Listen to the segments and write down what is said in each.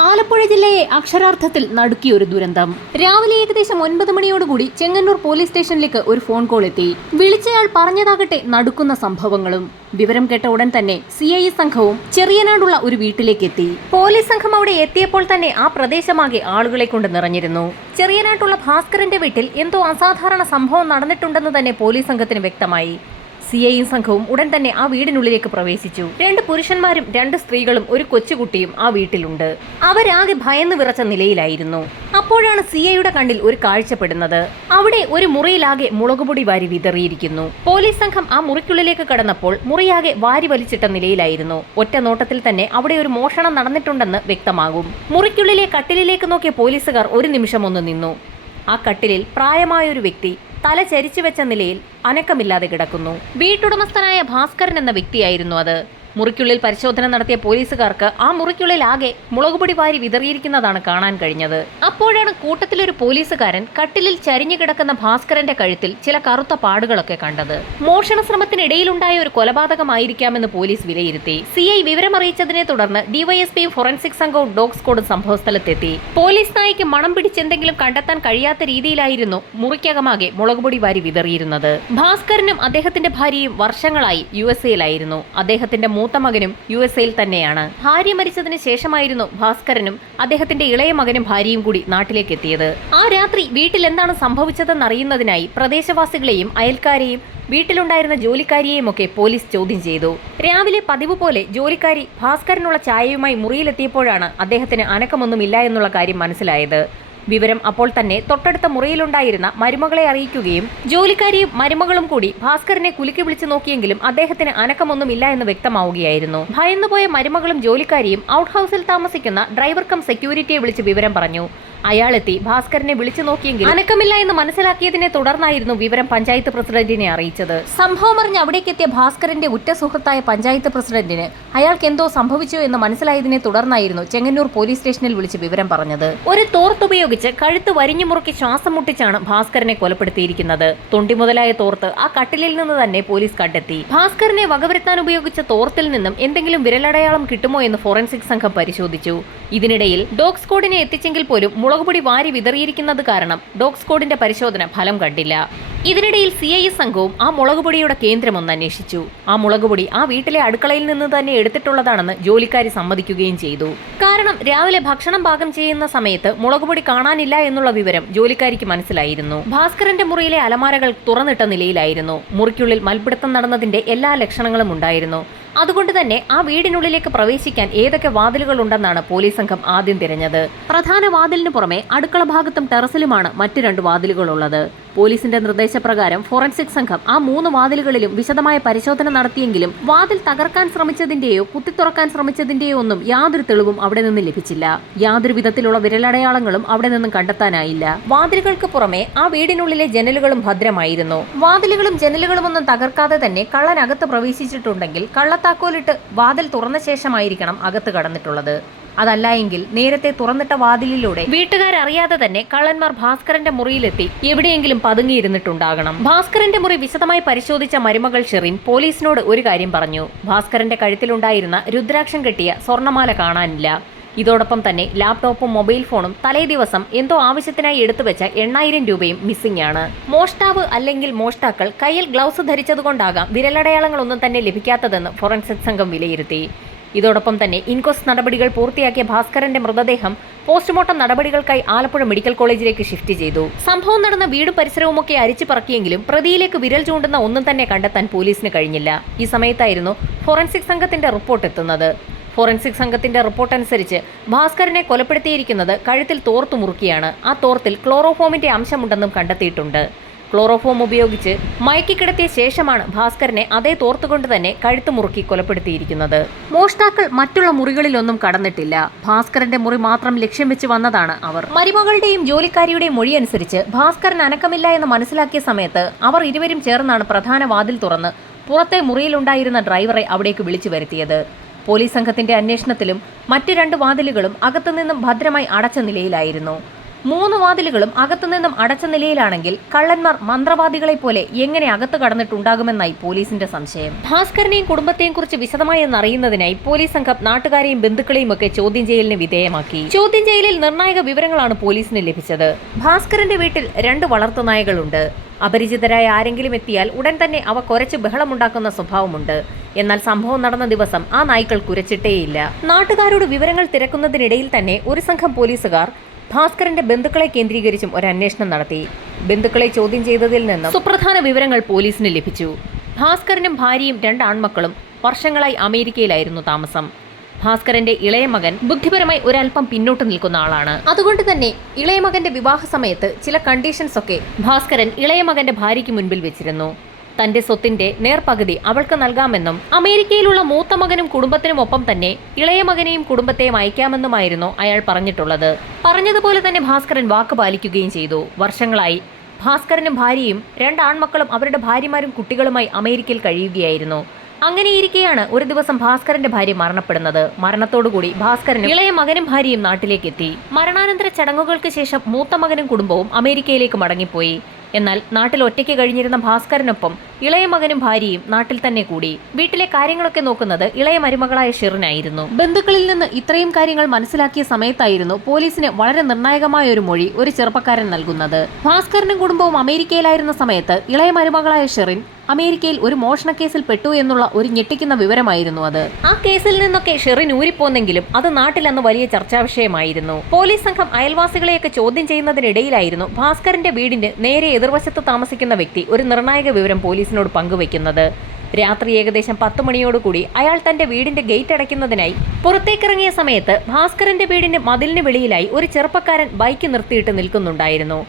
ആലപ്പുഴ ജില്ലയെ അക്ഷരാർത്ഥത്തിൽ നടുക്കിയ ഒരു ദുരന്തം. രാവിലെ ഏകദേശം ഒൻപത് മണിയോടുകൂടി ചെങ്ങന്നൂർ പോലീസ് സ്റ്റേഷനിലേക്ക് ഒരു ഫോൺ കോൾ എത്തി. വിളിച്ചയാൾ പറഞ്ഞതാകട്ടെ നടുക്കുന്ന സംഭവങ്ങളും. വിവരം കേട്ട ഉടൻ തന്നെ സി ഐ സംഘവും ചെറിയനാടുള്ള ഒരു വീട്ടിലേക്ക് എത്തി. പോലീസ് സംഘം അവിടെ എത്തിയപ്പോൾ തന്നെ ആ പ്രദേശമാകെ ആളുകളെ കൊണ്ട് നിറഞ്ഞിരുന്നു. ചെറിയനാട്ടുള്ള ഭാസ്കരന്റെ വീട്ടിൽ എന്തോ അസാധാരണ സംഭവം നടന്നിട്ടുണ്ടെന്ന് തന്നെ പോലീസ് സംഘത്തിന് വ്യക്തമായി. സി സംഘവും ഉടൻ തന്നെ ആ വീടിനുള്ളിലേക്ക് പ്രവേശിച്ചു. രണ്ട് പുരുഷന്മാരും രണ്ട് സ്ത്രീകളും ഒരു കൊച്ചുകുട്ടിയും ആ വീട്ടിലുണ്ട്. അവരാകെ ഭയന്ന് വിറച്ച നിലയിലായിരുന്നു. അപ്പോഴാണ് സി ഐയുടെ കണ്ണിൽ ഒരു കാഴ്ചപ്പെടുന്നത്. അവിടെ ഒരു മുറിയിലാകെ മുളകുപൊടി വാരി വിതറിയിരിക്കുന്നു. പോലീസ് സംഘം ആ മുറിക്കുള്ളിലേക്ക് കടന്നപ്പോൾ മുറിയാകെ വാരി വലിച്ചിട്ട നിലയിലായിരുന്നു. ഒറ്റ നോട്ടത്തിൽ തന്നെ അവിടെ ഒരു മോഷണം നടന്നിട്ടുണ്ടെന്ന് വ്യക്തമാകും. മുറിക്കുള്ളിലെ കട്ടിലിലേക്ക് നോക്കിയ പോലീസുകാർ ഒരു നിമിഷം ഒന്ന് നിന്നു. ആ കട്ടിലിൽ പ്രായമായ ഒരു വ്യക്തി തല ചരിച്ചു വെച്ച നിലയിൽ അനക്കമില്ലാതെ കിടക്കുന്നു. വീട്ടുടമസ്ഥനായ ഭാസ്കരൻ എന്ന വ്യക്തിയായിരുന്നു അത്. മുറിക്കുള്ളിൽ പരിശോധന നടത്തിയ പോലീസുകാർക്ക് ആ മുറിക്കുള്ളിൽ ആകെ മുളകുപൊടി വാരി വിതറിയിരിക്കുന്നതാണ് കാണാൻ കഴിഞ്ഞത്. അപ്പോഴാണ് കൂട്ടത്തിലൊരു പോലീസുകാരൻ കട്ടിലിൽ ചരിഞ്ഞു കിടക്കുന്ന ഭാസ്കരന്റെ കഴുത്തിൽ ചില കറുത്ത പാടുകളൊക്കെ കണ്ടത്. മോഷണ ശ്രമത്തിനിടയിലുണ്ടായ ഒരു കൊലപാതകമായിരിക്കാമെന്ന് പോലീസ് വിലയിരുത്തി. സി ഐ വിവരമറിയിച്ചതിനെ തുടർന്ന് ഡിവൈഎസ്പിയും ഫോറൻസിക് സംഘവും ഡോഗ് സ്ക്വാഡും സംഭവസ്ഥലത്തെത്തി. പോലീസ് നായിക്ക് മണം പിടിച്ചെന്തെങ്കിലും കണ്ടെത്താൻ കഴിയാത്ത രീതിയിലായിരുന്നു മുറിക്കകമാകെ മുളകുപൊടി വാരി വിതറിയിരുന്നത്. ഭാസ്കരനും അദ്ദേഹത്തിന്റെ ഭാര്യയും വർഷങ്ങളായി യു എസ് എയിലായിരുന്നു. അദ്ദേഹത്തിന്റെ മൂത്ത മകനും യു എസ് എയിൽ തന്നെയാണ്. ഭാര്യ മരിച്ചതിന് ശേഷമായിരുന്നു ഭാസ്കരനും അദ്ദേഹത്തിന്റെ ഇളയ മകനും ഭാര്യയും കൂടി നാട്ടിലേക്ക് എത്തിയത്. ആ രാത്രി വീട്ടിൽ എന്താണ് സംഭവിച്ചതെന്നറിയുന്നതിനായി പ്രദേശവാസികളെയും അയൽക്കാരെയും വീട്ടിലുണ്ടായിരുന്ന ജോലിക്കാരിയെയും ഒക്കെ പോലീസ് ചോദ്യം ചെയ്തു. രാവിലെ പതിവ് പോലെ ജോലിക്കാരി ഭാസ്കരനുള്ള ചായയുമായി മുറിയിലെത്തിയപ്പോഴാണ് അദ്ദേഹത്തിന് അനക്കമൊന്നുമില്ല എന്നുള്ള കാര്യം മനസ്സിലായത്. വിവരം അപ്പോൾ തന്നെ തൊട്ടടുത്ത മുറിയിലുണ്ടായിരുന്ന മരുമകളെ അറിയിക്കുകയും ജോലിക്കാരിയും മരുമകളും കൂടി ഭാസ്കരനെ കുലുക്കി വിളിച്ചു നോക്കിയെങ്കിലും അദ്ദേഹത്തിന് അനക്കമൊന്നുമില്ല എന്ന് വ്യക്തമാവുകയായിരുന്നു. ഭയന്നുപോയ മരുമകളും ജോലിക്കാരിയും ഔട്ട് ഹൗസിൽ താമസിക്കുന്ന ഡ്രൈവർ കം സെക്യൂരിറ്റിയെ വിളിച്ച് വിവരം പറഞ്ഞു. അയാളെത്തി. ഭാസ്കരനെ വിളിച്ചു നോക്കിയെങ്കിൽ അനക്കമില്ല എന്ന് മനസ്സിലാക്കിയതിനെ തുടർന്നായിരുന്നു വിവരം പഞ്ചായത്ത് പ്രസിഡന്റിനെ അറിയിച്ചത്. സംഭവം അറിഞ്ഞ് അവിടേക്കെത്തിയ ഭാസ്കരന്റെ ഉറ്റ സുഹൃത്തായ പഞ്ചായത്ത് പ്രസിഡന്റിന് അയാൾക്ക് എന്തോ സംഭവിച്ചു എന്ന് മനസ്സിലായതിനെ തുടർന്നായിരുന്നു ചെങ്ങന്നൂർ പോലീസ് സ്റ്റേഷനിൽ വിളിച്ച് വിവരം പറഞ്ഞത്. ഒരു തോർത്തുപയോഗിച്ച് കഴുത്ത് വരിഞ്ഞു മുറുക്കി ശ്വാസം മുട്ടിച്ചാണ് ഭാസ്കരനെ കൊലപ്പെടുത്തിയിരിക്കുന്നത്. തൊണ്ടി മുതലായ തോർത്ത് ആ കട്ടിലിൽ നിന്ന് തന്നെ പോലീസ് കണ്ടെത്തി. ഭാസ്കരനെ വകവരുത്താൻ ഉപയോഗിച്ച തോർത്തിൽ നിന്നും എന്തെങ്കിലും വിരലടയാളം കിട്ടുമോ എന്ന് ഫോറൻസിക് സംഘം പരിശോധിച്ചു. ഇതിനിടയിൽ ഡോഗ് സ്ക്വാഡിനെ എത്തിച്ചെങ്കിൽ പോലും മുളകുപൊടി വാരി വിതറിയിരിക്കുന്നത് കാരണം ഡോഗ് സ്ക്വാഡിന്റെ പരിശോധന ഫലം കണ്ടില്ല. ഇതിനിടയിൽ സി ഐ എസ് സംഘവും ആ മുളകുപൊടിയുടെ കേന്ദ്രം ഒന്ന് അന്വേഷിച്ചു. ആ മുളകുപൊടി ആ വീട്ടിലെ അടുക്കളയിൽ നിന്ന് തന്നെ എടുത്തിട്ടുള്ളതാണെന്ന് ജോലിക്കാരി സമ്മതിക്കുകയും ചെയ്തു. കാരണം രാവിലെ ഭക്ഷണം പാകം ചെയ്യുന്ന സമയത്ത് മുളകുപൊടി കാണാനില്ല എന്നുള്ള വിവരം ജോലിക്കാരിക്ക് മനസ്സിലായിരുന്നു. ഭാസ്കരന്റെ മുറിയിലെ അലമാരകൾ തുറന്നിട്ട നിലയിലായിരുന്നു. മുറിക്കുള്ളിൽ മൽപിടുത്തം നടന്നതിന്റെ എല്ലാ ലക്ഷണങ്ങളും ഉണ്ടായിരുന്നു. അതുകൊണ്ട് തന്നെ ആ വീടിനുള്ളിലേക്ക് പ്രവേശിക്കാൻ ഏതൊക്കെ വാതിലുകൾ ഉണ്ടെന്നാണ് പോലീസ് സംഘം ആദ്യം തിരഞ്ഞത്. പ്രധാന വാതിലിന് പുറമെ അടുക്കള ഭാഗത്തും ടെറസിലുമാണ് മറ്റു രണ്ട് വാതിലുകളുള്ളത്. പോലീസിന്റെ നിർദ്ദേശപ്രകാരം ഫോറൻസിക് സംഘം ആ മൂന്ന് വാതിലുകളിലും വിശദമായ പരിശോധന നടത്തിയെങ്കിലും വാതിൽ തകർക്കാൻ ശ്രമിച്ചതിന്റെയോ കുത്തിത്തുറക്കാൻ ശ്രമിച്ചതിന്റെയോ ഒന്നും യാതൊരു തെളിവും അവിടെ നിന്ന് ലഭിച്ചില്ല. യാതൊരു വിധത്തിലുള്ള വിരലടയാളങ്ങളും അവിടെ നിന്നും കണ്ടെത്താനായില്ല. വാതിലുകൾക്ക് പുറമെ ആ വീടിനുള്ളിലെ ജനലുകളും ഭദ്രമായിരുന്നു. വാതിലുകളും ജനലുകളും ഒന്നും തകർക്കാതെ തന്നെ കള്ളനകത്ത് പ്രവേശിച്ചിട്ടുണ്ടെങ്കിൽ കള്ളത്താക്കോലിട്ട് വാതിൽ തുറന്ന ശേഷമായിരിക്കണം അകത്ത് കടന്നിട്ടുള്ളത്. അതല്ല എങ്കിൽ നേരത്തെ തുറന്നിട്ട വാതിലിലൂടെ വീട്ടുകാരറിയാതെ തന്നെ കള്ളന്മാർ ഭാസ്കരന്റെ മുറിയിലെത്തി എവിടെയെങ്കിലും പതുങ്ങിയിരുന്നിട്ടുണ്ടാകണം. ഭാസ്കരന്റെ മുറി വിശദമായി പരിശോധിച്ച മരുമകൾ ഷെറിൻ പോലീസിനോട് ഒരു കാര്യം പറഞ്ഞു. ഭാസ്കരന്റെ കഴുത്തിലുണ്ടായിരുന്ന രുദ്രാക്ഷം കെട്ടിയ സ്വർണമാല കാണാനില്ല. ഇതോടൊപ്പം തന്നെ ലാപ്ടോപ്പും മൊബൈൽ ഫോണും തലേ ദിവസം എന്തോ ആവശ്യത്തിനായി എടുത്തുവെച്ച എണ്ണായിരം രൂപയും മിസ്സിംഗ് ആണ്. മോഷ്ടാവ് അല്ലെങ്കിൽ മോഷ്ടാക്കൾ കയ്യിൽ ഗ്ലൗസ് ധരിച്ചതുകൊണ്ടാകാം വിരലടയാളങ്ങളൊന്നും തന്നെ ലഭിക്കാത്തതെന്ന് ഫോറൻസിക് സംഘം വിലയിരുത്തി. ഇതോടൊപ്പം തന്നെ ഇൻക്വസ്റ്റ് നടപടികൾ പൂർത്തിയാക്കിയ ഭാസ്കരന്റെ മൃതദേഹം പോസ്റ്റ്മോർട്ടം നടപടികൾക്കായി ആലപ്പുഴ മെഡിക്കൽ കോളേജിലേക്ക് ഷിഫ്റ്റ് ചെയ്തു. സംഭവം നടന്ന വീടും പരിസരവുമൊക്കെ അരിച്ചു പറക്കിയെങ്കിലും പ്രതിയിലേക്ക് വിരൽ ചൂണ്ടുന്ന ഒന്നും തന്നെ കണ്ടെത്താൻ പോലീസിന് കഴിഞ്ഞില്ല. ഈ സമയത്തായിരുന്നു ഫോറൻസിക് സംഘത്തിന്റെ റിപ്പോർട്ട് എത്തുന്നത്. ഫോറൻസിക് സംഘത്തിന്റെ റിപ്പോർട്ട് അനുസരിച്ച് ഭാസ്കരനെ കൊലപ്പെടുത്തിയിരിക്കുന്നത് കഴുത്തിൽ തോർത്തു മുറുക്കിയാണ്. ആ തോർത്തിൽ ക്ലോറോഫോമിന്റെ അംശമുണ്ടെന്നും കണ്ടെത്തിയിട്ടുണ്ട്. ക്ലോറോഫോം ഉപയോഗിച്ച് മയക്കിക്കിടത്തിയ ശേഷമാണ് ഭാസ്കരനെ അതേ തോർത്തുകൊണ്ട് തന്നെ കഴുത്ത് മുറുക്കി കൊലപ്പെടുത്തിയിരിക്കുന്നത്. മോഷ്ടാക്കൾ മറ്റുള്ള മുറികളിലൊന്നും കടന്നിട്ടില്ല. ഭാസ്കരന്റെ മുറി മാത്രം ലക്ഷ്യം വെച്ച് വന്നതാണ് അവർ. മരുമകളുടെയും ജോലിക്കാരിയുടെയും മൊഴി അനുസരിച്ച് ഭാസ്കരൻ അനക്കമില്ല എന്ന് മനസ്സിലാക്കിയ സമയത്ത് അവർ ഇരുവരും ചേർന്നാണ് പ്രധാന വാതിൽ തുറന്ന് പുറത്തെ മുറിയിലുണ്ടായിരുന്ന ഡ്രൈവറെ അവിടേക്ക് വിളിച്ചു വരുത്തിയത്. പോലീസ് സംഘത്തിന്റെ അന്വേഷണത്തിലും മറ്റു രണ്ട് വാതിലുകളും അകത്തുനിന്നും ഭദ്രമായി അടച്ച നിലയിലായിരുന്നു. മൂന്ന് വാതിലുകളും അകത്തുനിന്നും അടച്ച നിലയിലാണെങ്കിൽ കള്ളന്മാർ മന്ത്രവാദികളെ പോലെ എങ്ങനെ അകത്ത് കടന്നിട്ടുണ്ടാകുമെന്നായി പോലീസിന്റെ സംശയം. ഭാസ്കരനെയും കുടുംബത്തെയും കുറിച്ച് വിശദമായി എന്നറിയുന്നതിനായി പോലീസ് സംഘം നാട്ടുകാരെയും ബന്ധുക്കളെയും ഒക്കെ ചോദ്യം ചെയ്യലിന് വിധേയമാക്കി. ചോദ്യം ചെയ്യലിൽ നിർണായക വിവരങ്ങളാണ് പോലീസിന് ലഭിച്ചത്. ഭാസ്കരന്റെ വീട്ടിൽ രണ്ട് വളർത്തുനായകളുണ്ട് അപരിചിതരായ ആരെങ്കിലും എത്തിയാൽ ഉടൻ തന്നെ അവ കുരച്ച് ബഹളമുണ്ടാക്കുന്ന സ്വഭാവമുണ്ട്. എന്നാൽ സംഭവം നടന്ന ദിവസം ആ നായ്ക്കൾ കുരച്ചിട്ടേയില്ല. നാട്ടുകാരോട് വിവരങ്ങൾ തിരക്കുന്നതിനിടയിൽ തന്നെ ഒരു സംഘം പോലീസുകാർ ഭാസ്കരന്റെ ബന്ധുക്കളെ കേന്ദ്രീകരിച്ചും ഒരു അന്വേഷണം നടത്തി. ബന്ധുക്കളെ ചോദ്യം ചെയ്തതിൽ നിന്ന് സുപ്രധാന വിവരങ്ങൾ പോലീസിന് ലഭിച്ചു. ഭാസ്കരനും ഭാര്യയും രണ്ട് ആൺമക്കളും വർഷങ്ങളായി അമേരിക്കയിലായിരുന്നു താമസം. ഭാസ്കരന്റെ ഇളയ മകൻ ബുദ്ധിപരമായി ഒരല്പം പിന്നോട്ട് നിൽക്കുന്ന ആളാണ്. അതുകൊണ്ട് തന്നെ ഇളയ മകന്റെ വിവാഹ സമയത്ത് ചില കണ്ടീഷൻസ് ഒക്കെ ഭാസ്കരൻ ഇളയ മകന്റെ ഭാര്യയ്ക്ക് മുൻപിൽ വെച്ചിരുന്നു. തന്റെ സ്വത്തിന്റെ നേർപകുതി അവൾക്ക് നൽകാമെന്നും അമേരിക്കയിലുള്ള മൂത്ത മകനും കുടുംബത്തിനും ഒപ്പം തന്നെ ഇളയ മകനെയും കുടുംബത്തെയും അയക്കാമെന്നുമായിരുന്നു അയാൾ പറഞ്ഞിട്ടുള്ളത്. പറഞ്ഞതുപോലെ തന്നെ ഭാസ്കരൻ വാക്ക് പാലിക്കുകയും ചെയ്തു. വർഷങ്ങളായി ഭാസ്കരനും ഭാര്യയും രണ്ട് ആൺമക്കളും അവരുടെ ഭാര്യമാരും കുട്ടികളുമായി അമേരിക്കയിൽ കഴിയുകയായിരുന്നു. അങ്ങനെയിരിക്കെയാണ് ഒരു ദിവസം ഭാസ്കരന്റെ ഭാര്യ മരണപ്പെടുന്നത്. മരണത്തോടുകൂടി ഭാസ്കരനും ഇളയ മകനും ഭാര്യയും നാട്ടിലേക്ക് എത്തി മരണാനന്തര ചടങ്ങുകൾക്ക് ശേഷം മൂത്ത മകനും കുടുംബവും അമേരിക്കയിലേക്ക് മടങ്ങിപ്പോയി. എന്നാൽ നാട്ടിൽ ഒറ്റയ്ക്ക് കഴിഞ്ഞിരുന്ന ഭാസ്കരനൊപ്പം ഇളയ മകനും ഭാര്യയും നാട്ടിൽ തന്നെ കൂടി. വീട്ടിലെ കാര്യങ്ങളൊക്കെ നോക്കുന്നത് ഇളയ മരുമകളായ ഷിറിനായിരുന്നു. ബന്ധുക്കളിൽ നിന്ന് ഇത്രയും കാര്യങ്ങൾ മനസ്സിലാക്കിയ സമയത്തായിരുന്നു പോലീസിന് വളരെ നിർണായകമായ ഒരു മൊഴി ഒരു ചെറുപ്പക്കാരൻ നൽകുന്നത്. ഭാസ്കരനും കുടുംബവും അമേരിക്കയിലായിരുന്ന സമയത്ത് ഇളയ മരുമകളായ ഷെറിൻ അമേരിക്കയിൽ ഒരു മോഷണ കേസിൽ പെട്ടു എന്നുള്ള ഒരു ഞെട്ടിക്കുന്ന വിവരമായിരുന്നു അത്. ആ കേസിൽ നിന്നൊക്കെ ഷെറിൻ ഊരിപ്പോന്നെങ്കിലും അത് നാട്ടിൽ നാട്ടിലന്ന് വലിയ ചർച്ചാ വിഷയമായിരുന്നു. പോലീസ് സംഘം അയൽവാസികളെയൊക്കെ ചോദ്യം ചെയ്യുന്നതിനിടയിലായിരുന്നു ഭാസ്കറിന്റെ വീടിന്റെ നേരെ എതിർവശത്ത് താമസിക്കുന്ന വ്യക്തി ഒരു നിർണായക വിവരം പോലീസിനോട് പങ്കുവയ്ക്കുന്നത്. രാത്രി ഏകദേശം പത്ത് മണിയോടുകൂടി അയാൾ തന്റെ വീടിന്റെ ഗേറ്റ് അടയ്ക്കുന്നതിനായി പുറത്തേക്കിറങ്ങിയ സമയത്ത് ഭാസ്കരന്റെ വീടിന്റെ മതിലിന് വെളിയിലായി ഒരു ചെറുപ്പക്കാരൻ ബൈക്ക് നിർത്തിയിട്ട് നിൽക്കുന്നുണ്ടായിരുന്നു.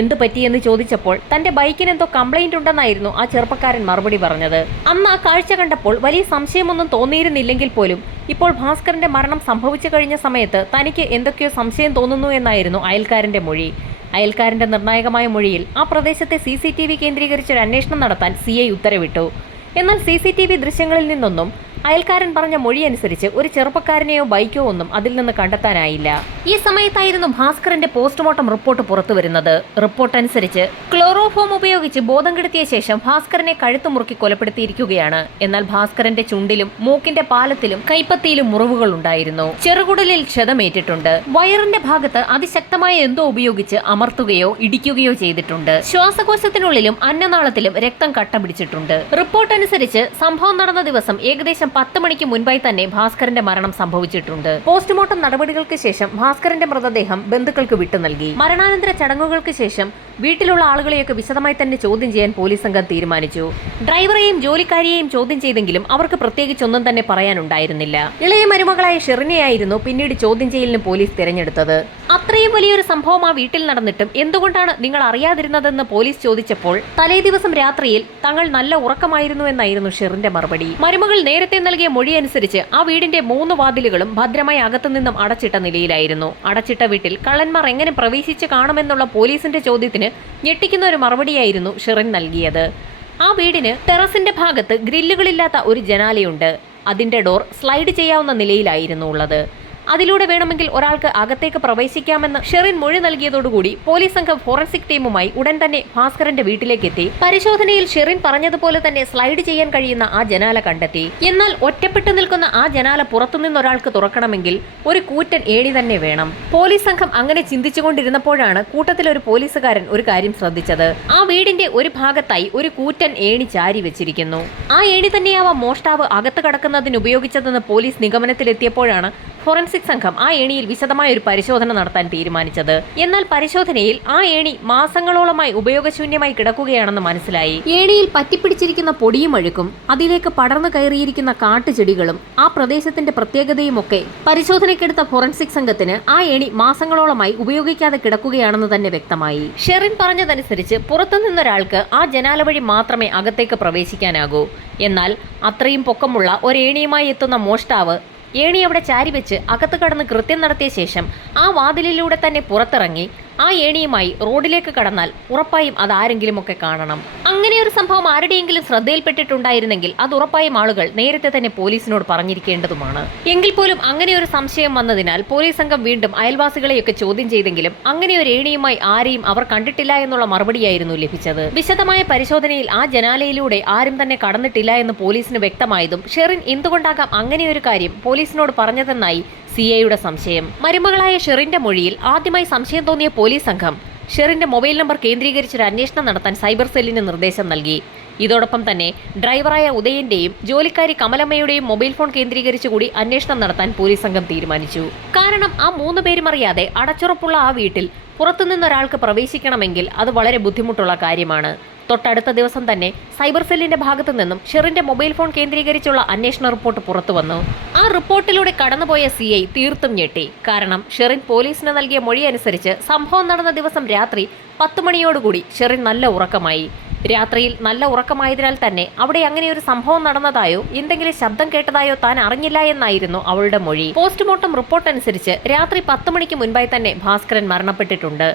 എന്തു പറ്റിയെന്ന് ചോദിച്ചപ്പോൾ തന്റെ ബൈക്കിന് എന്തോ കംപ്ലൈന്റ് ഉണ്ടെന്നായിരുന്നു ആ ചെറുപ്പക്കാരൻ മറുപടി പറഞ്ഞത്. അന്ന് ആ കാഴ്ച കണ്ടപ്പോൾ വലിയ സംശയമൊന്നും തോന്നിയിരുന്നില്ലെങ്കിൽ പോലും ഇപ്പോൾ ഭാസ്കരന്റെ മരണം സംഭവിച്ചു കഴിഞ്ഞ സമയത്ത് തനിക്ക് എന്തൊക്കെയോ സംശയം തോന്നുന്നു എന്നായിരുന്നു അയൽക്കാരന്റെ മൊഴി. അയൽക്കാരന്റെ നിർണായകമായ മൊഴിയിൽ ആ പ്രദേശത്തെ സി സി ടി വി കേന്ദ്രീകരിച്ചൊരു അന്വേഷണം നടത്താൻ സി ഐ ഉത്തരവിട്ടു. എന്നാൽ സി സി ടി വി ദൃശ്യങ്ങളിൽ നിന്നൊന്നും അയൽക്കാരൻ പറഞ്ഞ മൊഴി അനുസരിച്ച് ഒരു ചെറുപ്പക്കാരനെയോ ബൈക്കോ ഒന്നും അതിൽ നിന്ന് കണ്ടെത്താനായില്ല. ഈ സമയത്തായിരുന്നു ഭാസ്കറിന്റെ പോസ്റ്റ്മോർട്ടം റിപ്പോർട്ട് പുറത്തു വരുന്നത്. റിപ്പോർട്ട് അനുസരിച്ച് ക്ലോറോഫോം ഉപയോഗിച്ച് ബോധം കെടുത്തിയ ശേഷം ഭാസ്കറിനെ കഴുത്തു മുറുക്കി കൊലപ്പെടുത്തിയിരിക്കുകയാണ്. എന്നാൽ ഭാസ്കറിന്റെ ചുണ്ടിലും മൂക്കിന്റെ പാലത്തിലും കൈപ്പത്തിയിലും മുറിവുകൾ ഉണ്ടായിരുന്നു. ചെറുകുടലിൽ ക്ഷതമേറ്റിട്ടുണ്ട്. വയറിന്റെ ഭാഗത്ത് അതിശക്തമായ എന്തോ ഉപയോഗിച്ച് അമർത്തുകയോ ഇടിക്കുകയോ ചെയ്തിട്ടുണ്ട്. ശ്വാസകോശത്തിനുള്ളിലും അന്നനാളത്തിലും രക്തം കട്ട പിടിച്ചിട്ടുണ്ട് റിപ്പോർട്ട് അനുസരിച്ച് സംഭവം നടന്ന ദിവസം ഏകദേശം പത്ത് മണിക്ക് മുൻപായി തന്നെ ഭാസ്കരന്റെ മരണം സംഭവിച്ചിട്ടുണ്ട്. പോസ്റ്റ്മോർട്ടം നടപടികൾക്ക് ശേഷം ഭാസ്കരന്റെ മൃതദേഹം ബന്ധുക്കൾക്ക് വിട്ടു നൽകി. മരണാനന്തര ചടങ്ങുകൾക്ക് ശേഷം വീട്ടിലുള്ള ആളുകളെയൊക്കെ വിശദമായി തന്നെ ചോദ്യം ചെയ്യാൻ പോലീസ് സംഘം തീരുമാനിച്ചു. ഡ്രൈവറെയും ജോലിക്കാരിയെയും ചോദ്യം ചെയ്തെങ്കിലും അവർക്ക് പ്രത്യേകിച്ചൊന്നും തന്നെ പറയാനുണ്ടായിരുന്നില്ല. ഇളയ മരുമകളായ ഷെറിനെയായിരുന്നു പിന്നീട് ചോദ്യം ചെയ്യലിന് പോലീസ് തിരഞ്ഞെടുത്തത്. അത്രയും വലിയൊരു സംഭവം ആ വീട്ടിൽ നടന്നിട്ടും എന്തുകൊണ്ടാണ് നിങ്ങൾ അറിയാതിരുന്നതെന്ന് പോലീസ് ചോദിച്ചപ്പോൾ തലേ ദിവസം രാത്രിയിൽ തങ്ങൾ നല്ല ഉറക്കമായിരുന്നു എന്നായിരുന്നു ഷെറിന്റെ മറുപടി. മരുമകൾ നേരത്തെ നൽകിയ മൊഴി അനുസരിച്ച് ആ വീടിന്റെ മൂന്ന് വാതിലുകളും ഭദ്രമായി അകത്തുനിന്നും അടച്ചിട്ട നിലയിലായിരുന്നു. അടച്ചിട്ട വീട്ടിൽ കള്ളന്മാർ എങ്ങനെ പ്രവേശിച്ച് കാണുമെന്നുള്ള പോലീസിന്റെ ചോദ്യത്തിന് ഞെട്ടിക്കുന്ന ഒരു മറുപടിയായിരുന്നു ഷിറിൻ നൽകിയത്. ആ വീടിന് ടെറസിന്റെ ഭാഗത്ത് ഗ്രില്ലുകളില്ലാത്ത ഒരു ജനാലയുണ്ട്. അതിന്റെ ഡോർ സ്ലൈഡ് ചെയ്യാവുന്ന നിലയിലായിരുന്നു ഉള്ളത്. അതിലൂടെ വേണമെങ്കിൽ ഒരാൾക്ക് അകത്തേക്ക് പ്രവേശിക്കാമെന്ന് ഷെറിൻ മൊഴി നൽകിയതോടുകൂടി പോലീസ് സംഘം ഫോറൻസിക് ടീമുമായി ഉടൻ തന്നെ ഭാസ്കരന്റെ വീട്ടിലേക്ക് എത്തി പരിശോധനയിൽ ഷെറിൻ പറഞ്ഞതുപോലെ തന്നെ സ്ലൈഡ് ചെയ്യാൻ കഴിയുന്ന ആ ജനാല കണ്ടെത്തി. എന്നാൽ ഒറ്റപ്പെട്ടു നിൽക്കുന്ന ആ ജനാല പുറത്തുനിന്ന് ഒരാൾക്ക് തുറക്കണമെങ്കിൽ ഒരു കൂറ്റൻ ഏണി തന്നെ വേണം. പോലീസ് സംഘം അങ്ങനെ ചിന്തിച്ചുകൊണ്ടിരുന്നപ്പോഴാണ് കൂട്ടത്തിൽ ഒരു പോലീസുകാരൻ ഒരു കാര്യം ശ്രദ്ധിച്ചത്. ആ വീടിന്റെ ഒരു ഭാഗത്തായി ഒരു കൂറ്റൻ ഏണി ചാരി വെച്ചിരിക്കുന്നു. ആ ഏണി തന്നെയാവാം മോഷ്ടാവ് അകത്ത് കടക്കുന്നതിന് ഉപയോഗിച്ചതെന്ന് പോലീസ് നിഗമനത്തിലെത്തിയപ്പോഴാണ് ഫോറൻസിക് സംഘം ആ ഏണിയിൽ വിശദമായ ഒരു പരിശോധന നടത്താൻ തീരുമാനിച്ചത്. എന്നാൽ പരിശോധനയിൽ ആ ഏണി മാസങ്ങളോളമായി ഉപയോഗശൂന്യമായി കിടക്കുകയാണെന്ന് മനസ്സിലായി. ഏണിയിൽ പറ്റിപ്പിടിച്ചിരിക്കുന്ന പൊടിയും അഴുക്കും അതിലേക്ക് പടർന്നു കയറിയിരിക്കുന്ന കാട്ടുചെടികളും ആ പ്രദേശത്തിന്റെ പ്രത്യേകതയും ഒക്കെ പരിശോധനയ്ക്കെടുത്ത ഫോറൻസിക് സംഘത്തിന് ആ ഏണി മാസങ്ങളോളമായി ഉപയോഗിക്കാതെ കിടക്കുകയാണെന്ന് തന്നെ വ്യക്തമായി. ഷെറിൻ പറഞ്ഞതനുസരിച്ച് പുറത്തുനിന്നൊരാൾക്ക് ആ ജനാല വഴി മാത്രമേ അകത്തേക്ക് പ്രവേശിക്കാനാകൂ. എന്നാൽ അത്രയും പൊക്കമുള്ള ഒരേണിയുമായി എത്തുന്ന മോഷ്ടാവ് ഏണി അവിടെ ചാരിവെച്ച് അകത്ത് കടന്ന് കൃത്യം നടത്തിയ ശേഷം ആ വാതിലിലൂടെ തന്നെ പുറത്തിറങ്ങി ആ ഏണിയുമായി റോഡിലേക്ക് കടന്നാൽ ഉറപ്പായും അത് ആരെങ്കിലുമൊക്കെ കാണണം. അങ്ങനെ ഒരു സംഭവം ആരുടെയെങ്കിലും ശ്രദ്ധയിൽപ്പെട്ടിട്ടുണ്ടായിരുന്നെങ്കിൽ അത് ഉറപ്പായും ആളുകൾ നേരത്തെ തന്നെ പോലീസിനോട് പറഞ്ഞിരിക്കേണ്ടതുമാണ്. എങ്കിൽ പോലും അങ്ങനെ ഒരു സംശയം വന്നതിനാൽ പോലീസ് സംഘം വീണ്ടും അയൽവാസികളെയൊക്കെ ചോദ്യം ചെയ്തെങ്കിലും അങ്ങനെ ഒരു ഏണിയുമായി ആരെയും അവർ കണ്ടിട്ടില്ല എന്നുള്ള മറുപടിയായിരുന്നു ലഭിച്ചത്. വിശദമായ പരിശോധനയിൽ ആ ജനാലയിലൂടെ ആരും തന്നെ കടന്നിട്ടില്ല എന്ന് പോലീസിന് വ്യക്തമായതും ഷെറിൻ എന്തുകൊണ്ടാകാം അങ്ങനെ ഒരു കാര്യം പോലീസിനോട് പറഞ്ഞതെന്നായി സി ഐയുടെ സംശയം. മരുമകളായ ഷെറിന്റെ മൊഴിയിൽ ആദ്യമായി സംശയം തോന്നിയ പോലീസ് സംഘം ഷെറിന്റെ മൊബൈൽ നമ്പർ കേന്ദ്രീകരിച്ചൊരു അന്വേഷണം നടത്താൻ സൈബർ സെല്ലിന് നിർദ്ദേശം നൽകി. ഇതോടൊപ്പം തന്നെ ഡ്രൈവറായ ഉദയന്റെയും ജോലിക്കാരി കമലമ്മയുടെയും മൊബൈൽ ഫോൺ കേന്ദ്രീകരിച്ചുകൂടി അന്വേഷണം നടത്താൻ പോലീസ് സംഘം തീരുമാനിച്ചു. കാരണം ആ മൂന്ന് പേരും അറിയാതെ അടച്ചുറപ്പുള്ള ആ വീട്ടിൽ പുറത്തുനിന്നൊരാൾക്ക് പ്രവേശിക്കണമെങ്കിൽ അത് വളരെ ബുദ്ധിമുട്ടുള്ള കാര്യമാണ്. തൊട്ടടുത്ത ദിവസം തന്നെ സൈബർ സെല്ലിന്റെ ഭാഗത്തു നിന്നും ഷെറിന്റെ മൊബൈൽ ഫോൺ കേന്ദ്രീകരിച്ചുള്ള അന്വേഷണ റിപ്പോർട്ട് പുറത്തു വന്നു. ആ റിപ്പോർട്ടിലൂടെ കടന്നുപോയ സി ഐ തീർത്തും ഞെട്ടി. കാരണം ഷെറിൻ പോലീസിന് നൽകിയ മൊഴി അനുസരിച്ച് സംഭവം നടന്ന ദിവസം രാത്രി പത്തുമണിയോടുകൂടി ഷെറിൻ നല്ല ഉറക്കമായി. രാത്രിയിൽ നല്ല ഉറക്കമായതിനാൽ തന്നെ അവിടെ അങ്ങനെ ഒരു സംഭവം നടന്നതായോ എന്തെങ്കിലും ശബ്ദം കേട്ടതായോ താൻ അറിഞ്ഞില്ല എന്നായിരുന്നു അവളുടെ മൊഴി. പോസ്റ്റ്മോർട്ടം റിപ്പോർട്ട് അനുസരിച്ച് രാത്രി പത്ത് മണിക്ക് മുൻപായി തന്നെ ഭാസ്കരൻ മരണപ്പെട്ടിട്ടുണ്ട്.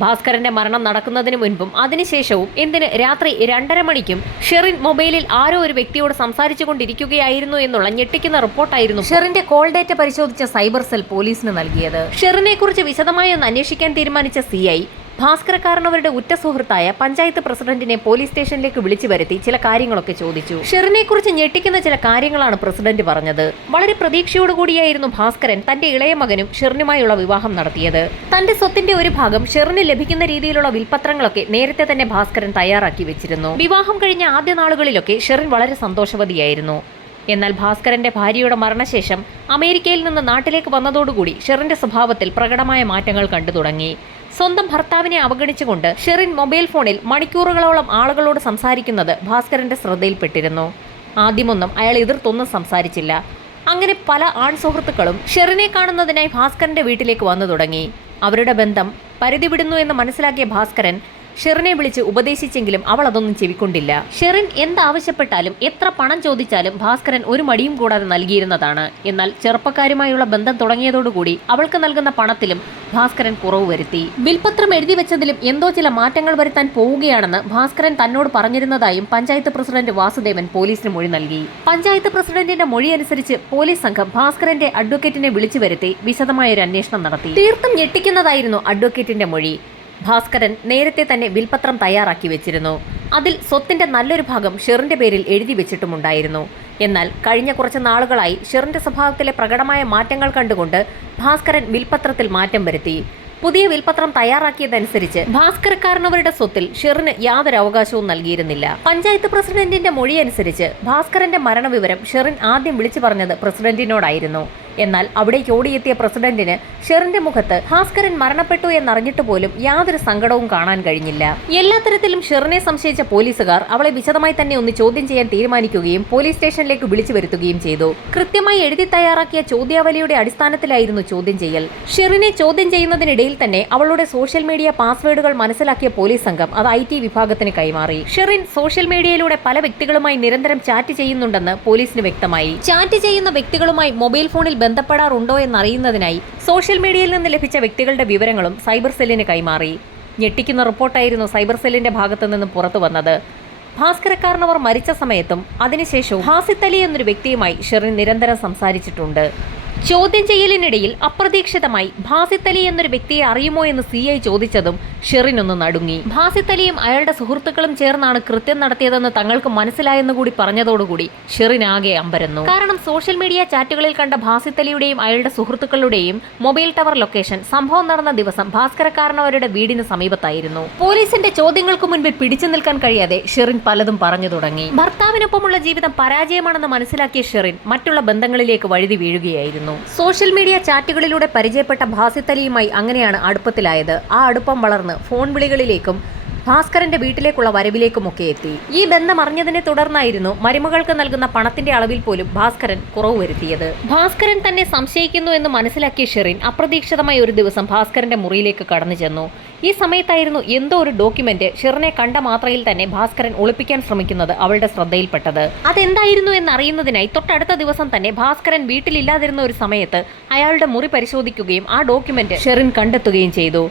ഭാസ്കരന്റെ മരണം നടക്കുന്നതിന് മുൻപും അതിനുശേഷവും എന്തിന് രാത്രി രണ്ടര മണിക്കും ഷെറിൻ മൊബൈലിൽ ആരോ ഒരു വ്യക്തിയോട് സംസാരിച്ചു കൊണ്ടിരിക്കുകയായിരുന്നു എന്നുള്ള ഞെട്ടിക്കുന്ന റിപ്പോർട്ടായിരുന്നു ഷെറിന്റെ കോൾ ഡേറ്റ പരിശോധിച്ച സൈബർ സെൽ പോലീസിന് നൽകിയത്. ഷെറിനെ കുറിച്ച് വിശദമായി ഒന്ന് അന്വേഷിക്കാൻ തീരുമാനിച്ച സി ഭാസ്കരക്കാരനവരുടെ ഉറ്റ സുഹൃത്തായ പഞ്ചായത്ത് പ്രസിഡന്റിനെ പോലീസ് സ്റ്റേഷനിലേക്ക് വിളിച്ചു വരുത്തി ചില കാര്യങ്ങളൊക്കെ ചോദിച്ചു. ഷെറിനെ കുറിച്ച് ഞെട്ടിക്കുന്ന ചില കാര്യങ്ങളാണ് പ്രസിഡന്റ് പറഞ്ഞത്. വളരെ പ്രതീക്ഷയോടുകൂടിയായിരുന്നു ഭാസ്കരൻ തന്റെ ഇളയ മകനും ഷെറിനുമായുള്ള വിവാഹം നടത്തിയത്. തന്റെ സ്വത്തിന്റെ ഒരു ഭാഗം ഷെറിന് ലഭിക്കുന്ന രീതിയിലുള്ള വിൽപത്രങ്ങളൊക്കെ നേരത്തെ തന്നെ ഭാസ്കരൻ തയ്യാറാക്കി വെച്ചിരുന്നു. വിവാഹം കഴിഞ്ഞ ആദ്യ നാളുകളിലൊക്കെ ഷെറിൻ വളരെ സന്തോഷവതിയായിരുന്നു. എന്നാൽ ഭാസ്കരന്റെ ഭാര്യയുടെ മരണശേഷം അമേരിക്കയിൽ നിന്ന് നാട്ടിലേക്ക് വന്നതോടുകൂടി ഷെറിന്റെ സ്വഭാവത്തിൽ പ്രകടമായ മാറ്റങ്ങൾ കണ്ടു തുടങ്ങി. സ്വന്തം ഭർത്താവിനെ അവഗണിച്ചുകൊണ്ട് ഷെറിൻ മൊബൈൽ ഫോണിൽ മണിക്കൂറുകളോളം ആളുകളോട് സംസാരിക്കുന്നത് ഭാസ്കരന്റെ ശ്രദ്ധയിൽപ്പെട്ടിരുന്നു. ആദ്യമൊന്നും അയാൾ എതിർത്തൊന്നും സംസാരിച്ചില്ല. അങ്ങനെ പല ആൺ സുഹൃത്തുക്കളും ഷെറിനെ കാണുന്നതിനായി ഭാസ്കരന്റെ വീട്ടിലേക്ക് വന്നു തുടങ്ങി. അവരുടെ ബന്ധം പരിധി വിടുന്നു എന്ന് മനസ്സിലാക്കിയ ഭാസ്കരൻ ഷെറിനെ വിളിച്ച് ഉപദേശിച്ചെങ്കിലും അവൾ അതൊന്നും ചെവിക്കൊണ്ടില്ല. ഷെറിൻ എന്താവശ്യപ്പെട്ടാലും എത്ര പണം ചോദിച്ചാലും ഭാസ്കരൻ ഒരു മടിയും കൂടാതെ നൽകിയിരുന്നതാണ്. എന്നാൽ ചെറുപ്പക്കാരുമായുള്ള ബന്ധം തുടങ്ങിയതോടുകൂടി അവൾക്ക് നൽകുന്ന പണത്തിലും ഭാസ്കരൻ കുറവ് വരുത്തി. വിൽപത്രം എഴുതി വെച്ചതിലും എന്തോ ചില മാറ്റങ്ങൾ വരുത്താൻ പോവുകയാണെന്ന് ഭാസ്കരൻ തന്നോട് പറഞ്ഞിരുന്നതായും പഞ്ചായത്ത് പ്രസിഡന്റ് വാസുദേവൻ പോലീസിന് മൊഴി നൽകി. പഞ്ചായത്ത് പ്രസിഡന്റിന്റെ മൊഴി അനുസരിച്ച് പോലീസ് സംഘം ഭാസ്കരന്റെ അഡ്വക്കേറ്റിനെ വിളിച്ചു വരുത്തി വിശദമായ ഒരു അന്വേഷണം നടത്തി. തീർത്തും ഞെട്ടിക്കുന്നതായിരുന്നു അഡ്വക്കേറ്റിന്റെ മൊഴി. ഭാസ്കരൻ നേരത്തെ തന്നെ വിൽപത്രം തയ്യാറാക്കി വെച്ചിരുന്നു. അതിൽ സ്വത്തിന്റെ നല്ലൊരു ഭാഗം ഷെറിന്റെ പേരിൽ എഴുതി വെച്ചിട്ടുമുണ്ടായിരുന്നു. എന്നാൽ കഴിഞ്ഞ കുറച്ച് നാളുകളായി ഷെറിന്റെ സ്വഭാവത്തിലെ പ്രകടമായ മാറ്റങ്ങൾ കണ്ടുകൊണ്ട് ഭാസ്കരൻ വിൽപത്രത്തിൽ മാറ്റം വരുത്തി. പുതിയ വിൽപത്രം തയ്യാറാക്കിയതനുസരിച്ച് ഭാസ്കരക്കാരനവരുടെ സ്വത്തിൽ ഷെറിന് യാതൊരു അവകാശവും നൽകിയിരുന്നില്ല. പഞ്ചായത്ത് പ്രസിഡന്റിന്റെ മൊഴി അനുസരിച്ച് ഭാസ്കരന്റെ മരണവിവരം ഷെറിൻ ആദ്യം വിളിച്ചു പറഞ്ഞത് പ്രസിഡന്റിനോടായിരുന്നു. എന്നാൽ അവിടേക്ക് ഓടിയെത്തിയ പ്രസിഡന്റിന് ഷെറിന്റെ മുഖത്ത് ഭാസ്കരൻ മരണപ്പെട്ടു എന്നറിഞ്ഞിട്ട് പോലും യാതൊരു സങ്കടവും കാണാൻ കഴിഞ്ഞില്ല. എല്ലാ തരത്തിലും ഷെറിനെ സംശയിച്ച പോലീസുകാർ അവളെ വിശദമായി തന്നെ ഒന്ന് ചോദ്യം ചെയ്യാൻ തീരുമാനിക്കുകയും പോലീസ് സ്റ്റേഷനിലേക്ക് വിളിച്ചു വരുത്തുകയും ചെയ്തു. കൃത്യമായി എഴുതി തയ്യാറാക്കിയ ചോദ്യാവലിയുടെ അടിസ്ഥാനത്തിലായിരുന്നു ചോദ്യം ചെയ്യൽ. ഷെറിനെ ചോദ്യം ചെയ്യുന്നതിനിടയിൽ തന്നെ അവളുടെ സോഷ്യൽ മീഡിയ പാസ്വേഡുകൾ മനസ്സിലാക്കിയ പോലീസ് സംഘം അത് ഐ ടി വിഭാഗത്തിന് കൈമാറി. ഷെറിൻ സോഷ്യൽ മീഡിയയിലൂടെ പല വ്യക്തികളുമായി നിരന്തരം ചാറ്റ് ചെയ്യുന്നുണ്ടെന്ന് പോലീസിന് വ്യക്തമായി. ചാറ്റ് ചെയ്യുന്ന വ്യക്തികളുമായി മൊബൈൽ ഫോണിൽ ബന്ധപ്പെടാറുണ്ടോ എന്നറിയുന്നതിനായി സോഷ്യൽ മീഡിയയിൽ നിന്ന് ലഭിച്ച വ്യക്തികളുടെ വിവരങ്ങളും സൈബർ സെല്ലിന് കൈമാറി. ഞെട്ടിക്കുന്ന റിപ്പോർട്ടായിരുന്നു സൈബർ സെല്ലിന്റെ ഭാഗത്തു നിന്നും പുറത്തു വന്നത്. ഭാസ്കരക്കാരനവർ മരിച്ച സമയത്തും അതിനുശേഷവും ഹാസിത്ത് അലി എന്നൊരു വ്യക്തിയുമായി ഷെറിൻ നിരന്തരം സംസാരിച്ചിട്ടുണ്ട്. ചോദ്യം ചെയ്യലിനിടയിൽ അപ്രതീക്ഷിതമായി ഭാസിത്തലി എന്നൊരു വ്യക്തിയെ അറിയുമോ എന്ന് സി ഐ ചോദിച്ചതും ഷെറിൻ ഒന്ന് നടുങ്ങി. ഭാസിത്തലിയും അയാളുടെ സുഹൃത്തുക്കളും ചേർന്നാണ് കൃത്യം നടത്തിയതെന്ന് തങ്ങൾക്ക് മനസ്സിലായെന്ന് കൂടി പറഞ്ഞതോടുകൂടി ഷെറിൻ ആകെ അമ്പരന്നു. കാരണം സോഷ്യൽ മീഡിയ ചാറ്റുകളിൽ കണ്ട ഭാസിത്തലിയുടെയും അയാളുടെ സുഹൃത്തുക്കളുടെയും മൊബൈൽ ടവർ ലൊക്കേഷൻ സംഭവം നടന്ന ദിവസം ഭാസ്കരക്കാരനവരുടെ വീടിന് സമീപത്തായിരുന്നു. പോലീസിന്റെ ചോദ്യങ്ങൾക്ക് മുൻപിൽ പിടിച്ചു നിൽക്കാൻ കഴിയാതെ ഷെറിൻ പലതും പറഞ്ഞു തുടങ്ങി. ഭർത്താവിനൊപ്പമുള്ള ജീവിതം പരാജയമാണെന്ന് മനസ്സിലാക്കിയ ഷെറിൻ മറ്റുള്ള ബന്ധങ്ങളിലേക്ക് വഴുതി വീഴുകയായിരുന്നു. സോഷ്യൽ മീഡിയ ചാറ്റുകളിലൂടെ പരിചയപ്പെട്ട ഭാസിത്തലിയുമായി അങ്ങനെയാണ് അടുപ്പത്തിലായത്. ആ അടുപ്പം വളർന്ന് ഫോൺ വിളികളിലേക്കും ഭാസ്കരന്റെ വീട്ടിലേക്കുള്ള വരവിലേക്കുമൊക്കെ എത്തി. ഈ ബന്ധം അറിഞ്ഞതിനെ തുടർന്നായിരുന്നു മരുമകൾക്ക് നൽകുന്ന പണത്തിന്റെ അളവിൽ പോലും ഭാസ്കരൻ കുറവ് വരുത്തിയത്. ഭാസ്കരൻ തന്നെ സംശയിക്കുന്നു എന്ന് മനസ്സിലാക്കിയ ഷെറിൻ അപ്രതീക്ഷിതമായ ഒരു ദിവസം ഭാസ്കരന്റെ മുറിയിലേക്ക് കടന്നു ചെന്നു. ഈ സമയത്തായിരുന്നു എന്തോ ഒരു ഡോക്യുമെന്റ് ഷെറിനെ കണ്ട മാത്രയിൽ തന്നെ ഭാസ്കരൻ ഒളിപ്പിക്കാൻ ശ്രമിക്കുന്നത് അവളുടെ ശ്രദ്ധയിൽപ്പെട്ടത്. അതെന്തായിരുന്നു എന്നറിയുന്നതിനായി തൊട്ടടുത്ത ദിവസം തന്നെ ഭാസ്കരൻ വീട്ടിലില്ലാതിരുന്ന ഒരു സമയത്ത് അയാളുടെ മുറി പരിശോധിക്കുകയും ആ ഡോക്യുമെന്റ് ഷെറിൻ കണ്ടെത്തുകയും ചെയ്തു.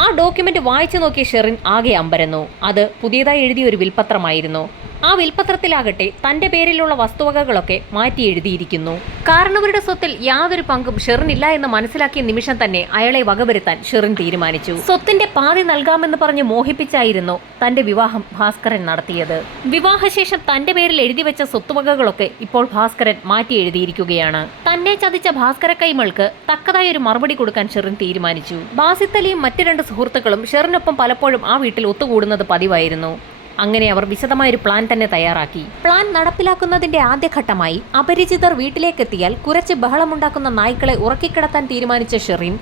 ആ ഡോക്യുമെന്റ് വായിച്ചു നോക്കിയ ഷെറിൻ ആകെ അമ്പരന്നു. അത് പുതിയതായി എഴുതിയ ഒരു വിൽപത്രമായിരുന്നു. ആ വിൽപ്പത്രത്തിലാകട്ടെ തന്റെ പേരിലുള്ള വസ്തുവകകളൊക്കെ മാറ്റി എഴുതിയിരിക്കുന്നു കാരണവരുടെ സ്വത്തിൽ യാതൊരു പങ്കും ഷെറിനില്ല എന്ന് മനസ്സിലാക്കിയ നിമിഷം തന്നെ അയാളെ വകവരുത്താൻ ഷെറിൻ തീരുമാനിച്ചു. സ്വത്തിന്റെ പാതി നൽകാമെന്ന് പറഞ്ഞ് മോഹിപ്പിച്ചായിരുന്നു തന്റെ വിവാഹം ഭാസ്കരൻ നടത്തിയത്. വിവാഹശേഷം തന്റെ പേരിൽ എഴുതി വെച്ച സ്വത്തുവകകളൊക്കെ ഇപ്പോൾ ഭാസ്കരൻ മാറ്റി എഴുതിയിരിക്കുകയാണ് തന്നെ ചതിച്ച ഭാസ്കര കൈമൾക്ക് തക്കതായ ഒരു മറുപടി കൊടുക്കാൻ ഷെറിൻ തീരുമാനിച്ചു. ബാസിത്തലിയും മറ്റു രണ്ട് സുഹൃത്തുക്കളും ഷെറിനൊപ്പം പലപ്പോഴും ആ വീട്ടിൽ ഒത്തുകൂടുന്നത് പതിവായിരുന്നു. അങ്ങനെ അവർ വിശദമായൊരു പ്ലാൻ തന്നെ തയ്യാറാക്കി. പ്ലാൻ നടപ്പിലാക്കുന്നതിന്റെ ആദ്യഘട്ടമായി അപരിചിതർ വീട്ടിലേക്കെത്തിയാൽ കുറച്ച് ബഹളമുണ്ടാക്കുന്ന നായ്ക്കളെ ഉറക്കിക്കിടത്താൻ തീരുമാനിച്ച ഷെറിൻ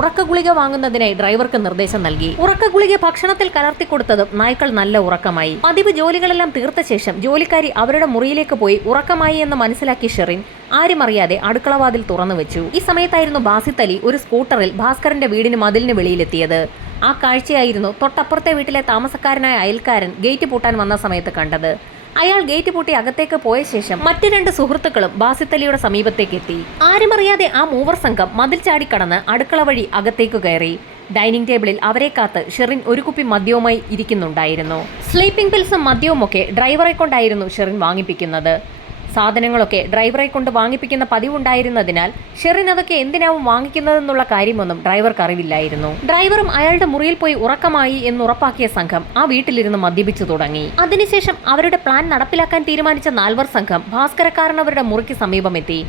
ഉറക്ക ഗുളിക വാങ്ങുന്നതിനായി ഡ്രൈവർക്ക് നിർദ്ദേശം നൽകി. ഉറക്ക ഗുളിക ഭക്ഷണത്തിൽ കലർത്തി കൊടുത്തതും നായ്ക്കൾ നല്ല ഉറക്കമായി. പതിവ് ജോലികളെല്ലാം തീർത്ത ശേഷം ജോലിക്കാരി അവരുടെ മുറിയിലേക്ക് പോയി ഉറക്കമായി എന്ന് മനസ്സിലാക്കി ഷെറിൻ ആരും അറിയാതെ അടുക്കളവാതിൽ തുറന്നു വെച്ചു ഈ സമയത്തായിരുന്നു ബാസിത്തലി ഒരു സ്കൂട്ടറിൽ ഭാസ്കറിന്റെ വീടിന് മതിലിന് വെളിയിലെത്തിയത്. ആ കാഴ്ചയായിരുന്നു തൊട്ടപ്പുറത്തെ വീട്ടിലെ താമസക്കാരനായ അയൽക്കാരൻ ഗേറ്റ് പൂട്ടാൻ വന്ന സമയത്ത് കണ്ടത്. അയാൾ ഗേറ്റ് പൂട്ടി അകത്തേക്ക് പോയ ശേഷം മറ്റു രണ്ട് സുഹൃത്തുക്കളും ബാസിത്തലിയുടെ സമീപത്തേക്ക് എത്തി. ആരുമറിയാതെ ആ മൂവർ സംഘം മതിൽ ചാടിക്കടന്ന് അടുക്കള വഴി അകത്തേക്ക് കയറി. ഡൈനിങ് ടേബിളിൽ അവരെ കാത്ത് ഷെറിൻ ഒരു കുപ്പി മദ്യവുമായി ഇരിക്കുന്നുണ്ടായിരുന്നു. സ്ലീപ്പിംഗ് പിൽസും മദ്യവുമൊക്കെ ഡ്രൈവറെ കൊണ്ടായിരുന്നു ഷെറിൻ വാങ്ങിപ്പിക്കുന്നത്. സാധനങ്ങളൊക്കെ ഡ്രൈവറെ കൊണ്ട് വാങ്ങിപ്പിക്കുന്ന പതിവുണ്ടായിരുന്നതിനാൽ ഷെറിൻ അതൊക്കെ എന്തിനാവും വാങ്ങിക്കുന്നതെന്നുള്ള കാര്യമൊന്നും ഡ്രൈവർക്ക് അറിവില്ലായിരുന്നു. ഡ്രൈവറും അയാളുടെ മുറിയിൽ പോയി ഉറക്കമായി എന്ന് ഉറപ്പാക്കിയ സംഘം ആ വീട്ടിലിരുന്ന് മദ്യപിച്ചു തുടങ്ങി. അതിനുശേഷം അവരുടെ പ്ലാൻ നടപ്പിലാക്കാൻ തീരുമാനിച്ച നാൽവർ സംഘം ഭാസ്കരക്കാരനവരുടെ മുറിക്ക് സമീപമെത്തി.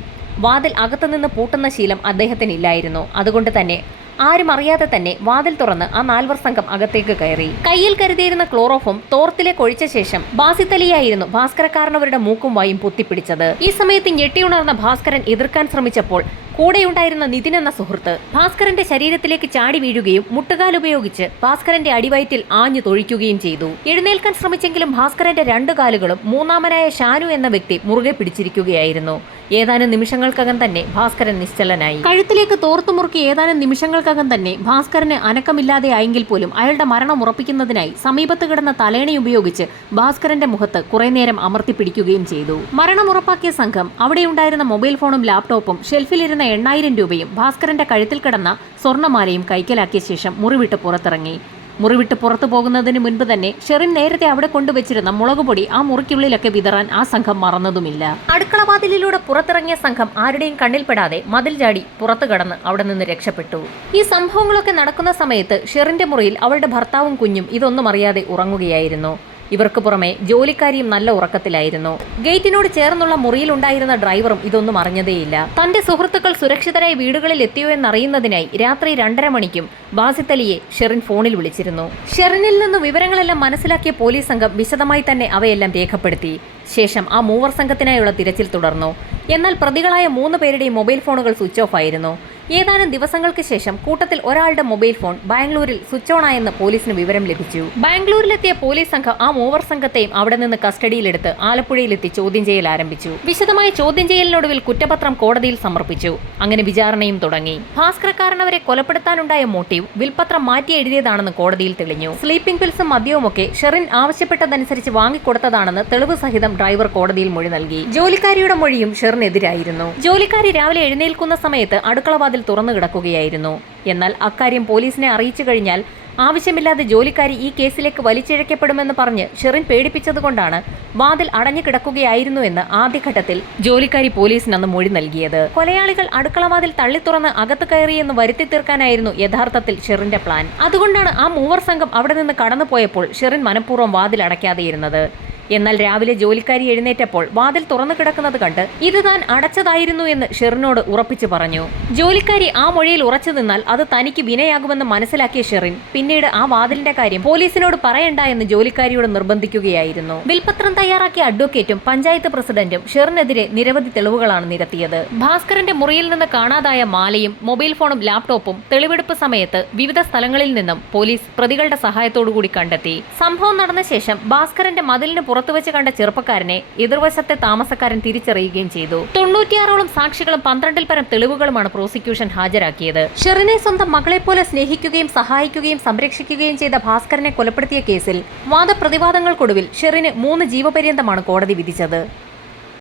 വാതിൽ അകത്തുനിന്ന് പൂട്ടുന്ന ശീലം അദ്ദേഹത്തിനില്ലായിരുന്നു. അതുകൊണ്ട് തന്നെ ആരും അറിയാതെ തന്നെ വാതിൽ തുറന്ന് ആ നാൽവർ സംഘം അകത്തേക്ക് കയറി. കയ്യിൽ കരുതിയിരുന്ന ക്ലോറോഫോം തോർത്തിലേക്ക് ഒഴിച്ച ശേഷം ബാസിത്തലിയായിരുന്നു ഭാസ്കരക്കാരനവരുടെ മൂക്കും വായും പൊത്തിപ്പിടിച്ചത്. ഈ സമയത്ത് ഞെട്ടിയുണർന്ന ഭാസ്കരൻ എതിർക്കാൻ ശ്രമിച്ചപ്പോൾ കൂടെയുണ്ടായിരുന്ന നിതിൻ എന്ന സുഹൃത്ത് ഭാസ്കരന്റെ ശരീരത്തിലേക്ക് ചാടി വീഴുകയും മുട്ടുകാൽ ഉപയോഗിച്ച് ഭാസ്കരന്റെ അടിവയറ്റിൽ ആഞ്ഞു തൊഴിക്കുകയും ചെയ്തു. എഴുന്നേൽക്കാൻ ശ്രമിച്ചെങ്കിലും ഭാസ്കരന്റെ രണ്ടു കാലുകളും മൂന്നാമനായ ഷാനു എന്ന വ്യക്തി മുറുകെ പിടിച്ചിരിക്കുകയായിരുന്നു. ഏതാനും നിമിഷങ്ങൾക്കകം തന്നെ ഭാസ്കരൻ നിശ്ചലനായി. കഴുത്തിലേക്ക് തോർത്തുമുറുക്കി ഏതാനും നിമിഷങ്ങൾക്കകം തന്നെ ഭാസ്കരന് അനക്കമില്ലാതെ ആയെങ്കിൽ പോലും അയാളുടെ മരണം ഉറപ്പിക്കുന്നതിനായി സമീപത്ത് കിടന്ന തലേണി ഉപയോഗിച്ച് ഭാസ്കരന്റെ മുഖത്ത് കുറെ നേരം അമർത്തിപ്പിടിക്കുകയും ചെയ്തു. മരണം ഉറപ്പാക്കിയ സംഘം അവിടെയുണ്ടായിരുന്ന മൊബൈൽ ഫോണും ലാപ്ടോപ്പും ഷെൽഫിലിരുന്ന എണ്ണായിരം രൂപയും ഭാസ്കരന്റെ കഴുത്തിൽ കിടന്ന സ്വർണമാലയും കൈക്കലാക്കിയ ശേഷം മുറിവിട്ട് പുറത്തിറങ്ങി. മുറിവിട്ട് പുറത്തു പോകുന്നതിന് മുൻപ് തന്നെ ഷെറിൻ നേരത്തെ അവിടെ കൊണ്ടുവച്ചിരുന്ന മുളകുപൊടി ആ മുറിക്കുള്ളിലൊക്കെ വിതറാൻ ആ സംഘം മറന്നതുമില്ല. അടുക്കളവാതിലിലൂടെ പുറത്തിറങ്ങിയ സംഘം ആരുടെയും കണ്ണിൽപ്പെടാതെ മതിൽ ചാടി പുറത്തു കടന്ന് അവിടെ നിന്ന് രക്ഷപ്പെട്ടു. ഈ സംഭവങ്ങളൊക്കെ നടക്കുന്ന സമയത്ത് ഷെറിന്റെ മുറിയിൽ അവളുടെ ഭർത്താവും കുഞ്ഞും ഇതൊന്നും അറിയാതെ ഉറങ്ങുകയായിരുന്നു. ഇവർക്ക് പുറമെ ജോലിക്കാരിയും നല്ല ഉറക്കത്തിലായിരുന്നു. ഗേറ്റിനോട് ചേർന്നുള്ള മുറിയിലുണ്ടായിരുന്ന ഡ്രൈവറും ഇതൊന്നും അറിഞ്ഞതേയില്ല. തന്റെ സുഹൃത്തുക്കൾ സുരക്ഷിതരായി വീടുകളിൽ എത്തിയോ എന്നറിയുന്നതിനായി രാത്രി രണ്ടര മണിക്കും ബാസിത്തലിയെ ഷെറിൻ ഫോണിൽ വിളിച്ചിരുന്നു. ഷെറിനിൽ നിന്ന് വിവരങ്ങളെല്ലാം മനസ്സിലാക്കിയ പോലീസ് സംഘം വിശദമായി തന്നെ അവയെല്ലാം രേഖപ്പെടുത്തി. ശേഷം ആ മൂവർ സംഘത്തിനായുള്ള തിരച്ചിൽ തുടർന്നു. എന്നാൽ പ്രതികളായ മൂന്ന് പേരുടെയും മൊബൈൽ ഫോണുകൾ സ്വിച്ച് ഓഫ് ആയിരുന്നു. ഏതാനും ദിവസങ്ങൾക്ക് ശേഷം കൂട്ടത്തിൽ ഒരാളുടെ മൊബൈൽ ഫോൺ ബാംഗ്ലൂരിൽ സ്വിച്ച് ഓൺ ആയെന്ന് പോലീസിന് വിവരം ലഭിച്ചു. ബാംഗ്ലൂരിലെത്തിയ പോലീസ് സംഘം ആ മൂവർ സംഘത്തെയും അവിടെ നിന്ന് കസ്റ്റഡിയിലെടുത്ത് ആലപ്പുഴയിലെത്തി ചോദ്യം ചെയ്യൽ ആരംഭിച്ചു. വിശദമായ ചോദ്യം ചെയ്യലിനൊടുവിൽ കുറ്റപത്രം കോടതിയിൽ സമർപ്പിച്ചു. അങ്ങനെ വിചാരണയും തുടങ്ങി. ഭാസ്കരക്കാരനവരെ കൊലപ്പെടുത്താനുണ്ടായ മോട്ടീവ് വിൽപത്രം മാറ്റി എഴുതിയതാണെന്ന് കോടതിയിൽ തെളിഞ്ഞു. സ്ലീപ്പിംഗ് പിൽസും മദ്യവുമൊക്കെ ഷെറിൻ ആവശ്യപ്പെട്ടതനുസരിച്ച് വാങ്ങിക്കൊടുത്തതാണെന്ന് തെളിവ് സഹിതം ഡ്രൈവർ കോടതിയിൽ മൊഴി നൽകി. ജോലിക്കാരിയുടെ മൊഴിയും ഷെറിനെതിരായിരുന്നു. ജോലിക്കാരി രാവിലെ എഴുന്നേൽക്കുന്ന സമയത്ത് അടുക്കള വാതിൽ തുറന്നു കിടക്കുകയായിരുന്നു. എന്നാൽ അക്കാര്യം പോലീസിനെ അറിയിച്ചു കഴിഞ്ഞാൽ ആവശ്യമില്ലാതെ ജോലിക്കാരി ഈ കേസിലേക്ക് വലിച്ചിഴക്കപ്പെടുമെന്ന് പറഞ്ഞ് ഷെറിൻ പേടിപ്പിച്ചതുകൊണ്ടാണ് വാതിൽ അടഞ്ഞു കിടക്കുകയായിരുന്നു എന്ന് ആദ്യഘട്ടത്തിൽ ജോലിക്കാരി പോലീസിന് അന്ന് മൊഴി നൽകിയത്. കൊലയാളികൾ അടുക്കളവാതിൽ തള്ളി തുറന്ന് അകത്ത് കയറിയെന്ന് വരുത്തി തീർക്കാനായിരുന്നു യഥാർത്ഥത്തിൽ ഷെറിന്റെ പ്ലാൻ. അതുകൊണ്ടാണ് ആ മൂവർ സംഘം അവിടെ നിന്ന് കടന്നുപോയപ്പോൾ ഷെറിൻ മനഃപൂർവം വാതിൽ അടയ്ക്കാതെയിരുന്നത്. എന്നാൽ രാവിലെ ജോലിക്കാരി എഴുന്നേറ്റപ്പോൾ വാതിൽ തുറന്നു കിടക്കുന്നത് കണ്ട് ഇത് താൻ അടച്ചതായിരുന്നു എന്ന് ഷെറിനോട് ഉറപ്പിച്ചു പറഞ്ഞു. ജോലിക്കാരി ആ മൊഴിയിൽ ഉറച്ചു നിന്നാൽ അത് തനിക്ക് വിനയാകുമെന്ന് മനസ്സിലാക്കിയ ഷെറിൻ പിന്നീട് ആ വാതിലിന്റെ കാര്യം പോലീസിനോട് പറയണ്ട എന്ന് ജോലിക്കാരിയോട് നിർബന്ധിക്കുകയായിരുന്നു. വിൽപത്രം തയ്യാറാക്കിയ അഡ്വക്കേറ്റും പഞ്ചായത്ത് പ്രസിഡന്റും ഷെറിനെതിരെ നിരവധി തെളിവുകളാണ് നിരത്തിയത്. ഭാസ്കരന്റെ മുറിയിൽ നിന്ന് കാണാതായ മാലയും മൊബൈൽ ഫോണും ലാപ്ടോപ്പും തെളിവെടുപ്പ് സമയത്ത് വിവിധ സ്ഥലങ്ങളിൽ നിന്നും പോലീസ് പ്രതികളുടെ സഹായത്തോടുകൂടി കണ്ടെത്തി. സംഭവം നടന്ന ശേഷം ഭാസ്കരന്റെ മതിലിന് പുറത്തുവച്ച് കണ്ട ചെറുപ്പക്കാരനെ എതിർവശത്തെ താമസക്കാരൻ തിരിച്ചറിയുകയും ചെയ്തു. തൊണ്ണൂറ്റിയാറോളം സാക്ഷികളും പന്ത്രണ്ടിൽ പരം തെളിവുകളുമാണ് പ്രോസിക്യൂഷൻ ഹാജരാക്കിയത്. ഷെറിനെ സ്വന്തം പോലെ സ്നേഹിക്കുകയും സഹായിക്കുകയും സംരക്ഷിക്കുകയും ചെയ്ത ഭാസ്കരനെ കൊലപ്പെടുത്തിയ കേസിൽ വാദപ്രതിവാദങ്ങൾക്കൊടുവിൽ ഷെറിന് മൂന്ന് ജീവപര്യന്തമാണ് കോടതി വിധിച്ചത്.